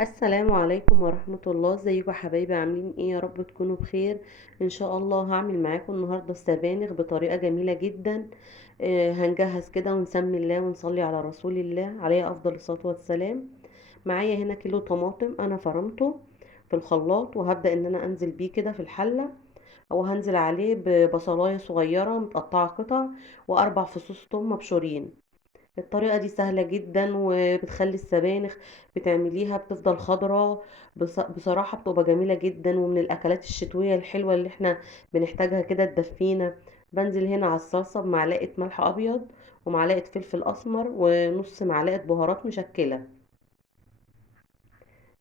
السلام عليكم ورحمة الله. ازيكم يا حبايبي؟ عاملين ايه؟ يا رب تكونوا بخير. ان شاء الله هعمل معاكم النهاردة السبانخ بطريقة جميلة جدا. هنجهز كده ونسمي الله ونصلي على رسول الله عليه افضل الصلاة والسلام. معايا هنا كيلو طماطم انا فرمته في الخلاط، وهبدأ ان انا انزل بيه كده في الحلة، او هنزل عليه ببصلاية صغيرة متقطعة قطع، واربع فصوص توم مبشورين. الطريقة دي سهلة جدا وبتخلي السبانخ بتعمليها بتفضل خضرة. بصراحة بتبقى جميلة جدا، ومن الأكلات الشتوية الحلوة اللي احنا بنحتاجها كده تدفينا. بنزل هنا على الصلصة بمعلقة ملح أبيض، ومعلقة فلفل أسمر، ونص معلقة بهارات مشكلة.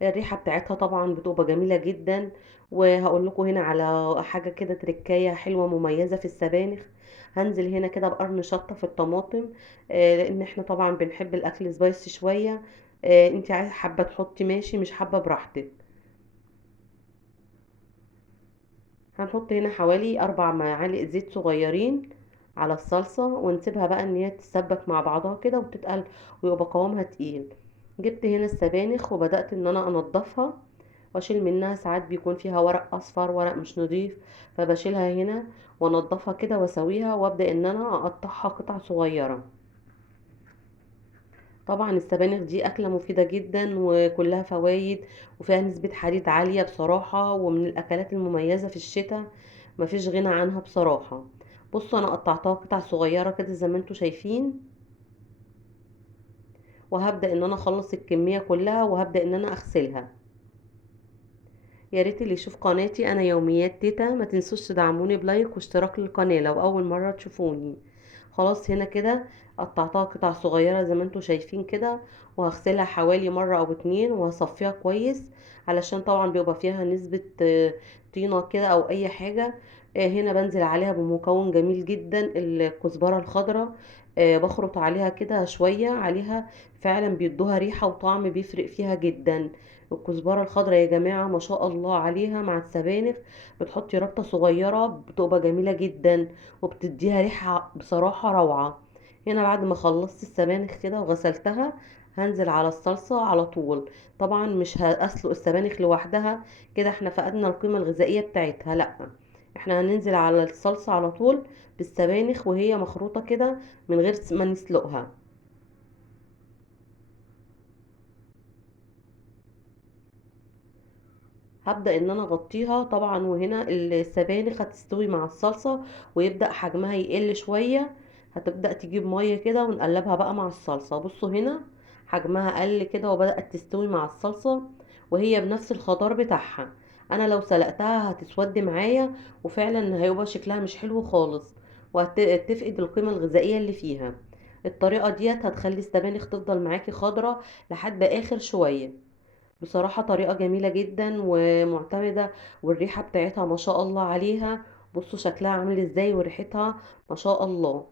الريحة بتاعتها طبعا بتبقى جميلة جدا. وهقول لكم هنا على حاجة كده تركاية حلوة مميزة في السبانخ. هنزل هنا كده بقرن شطة في الطماطم، لان احنا طبعا بنحب الاكل سبايسي شوية. انت عايزة حابة تحطي ماشي، مش حابة براحتك. هنحط هنا حوالي 4 معالق زيت صغيرين على الصلصة، ونسيبها بقى ان هي تتسبك مع بعضها كده وتتقل، ويبقى قوامها تقيل. جبت هنا السبانخ وبدأت ان انا انضفها واشيل منها. ساعات بيكون فيها ورق اصفر، ورق مش نظيف، فبشيلها هنا وانضفها كده واسويها، وابدأ ان انا اقطعها قطع صغيرة. طبعا السبانخ دي أكلة مفيدة جدا وكلها فوائد، وفيها نسبة حديد عالية بصراحة، ومن الأكلات المميزة في الشتاء. مفيش غنى عنها بصراحة. بصوا أنا قطعتها قطع صغيرة كده زي ما انتوا شايفين، وهبدأ ان انا اخلص الكمية كلها، وهبدأ ان انا اغسلها. يا ريت اللي يشوف قناتي انا يوميات تيتا ما تنسوش تدعموني بلايك واشتراك للقناة لو اول مرة تشوفوني. خلاص هنا كده قطعتها قطع صغيرة زي ما انتوا شايفين كده، وهغسلها حوالي مرة او اتنين وهصفيها كويس، علشان طبعا بيبقى فيها نسبة طينة كده او اي حاجة. هنا بنزل عليها بمكون جميل جدا، الكزبرة الخضراء. بخرط عليها كده شوية عليها، فعلا بيدوها ريحة وطعم بيفرق فيها جدا. الكزبرة الخضراء يا جماعة ما شاء الله عليها مع السبانخ، بتحطي ربطة صغيرة بتبقى جميلة جدا، وبتديها ريحة بصراحة روعة. هنا بعد ما خلصت السبانخ كده وغسلتها، هنزل على الصلصة على طول. طبعا مش هسلق السبانخ لوحدها، كده احنا فقدنا القيمة الغذائية بتاعتها، لا. احنا هننزل على الصلصة على طول بالسبانخ وهي مخروطة كده، من غير ما نسلقها. هبدأ ان انا اغطيها طبعا، وهنا السبانخ هتستوي مع الصلصة ويبدأ حجمها يقل شوية. هتبدأ تجيب مية كده ونقلبها بقى مع الصلصة. بصوا هنا حجمها قل كده وبدأت تستوي مع الصلصة، وهي بنفس الخضار بتاعها. انا لو سلقتها هتسود معايا، وفعلا هيبقى شكلها مش حلو خالص، وهتفقد القيمة الغذائية اللي فيها. الطريقة ديت هتخلي السبانخ تفضل معاكي خضرة لحد اخر شوية. بصراحة طريقة جميلة جدا ومعتمدة، والريحة بتاعتها ما شاء الله عليها. بصوا شكلها عامل ازاي وريحتها ما شاء الله.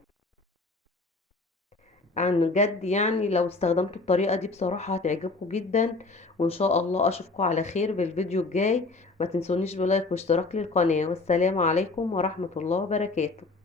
عن جد يعني لو استخدمتوا الطريقة دي بصراحة هتعجبكم جدا. وان شاء الله اشوفكم على خير بالفيديو الجاي. ما تنسونيش بلايك واشتراك للقناة، والسلام عليكم ورحمة الله وبركاته.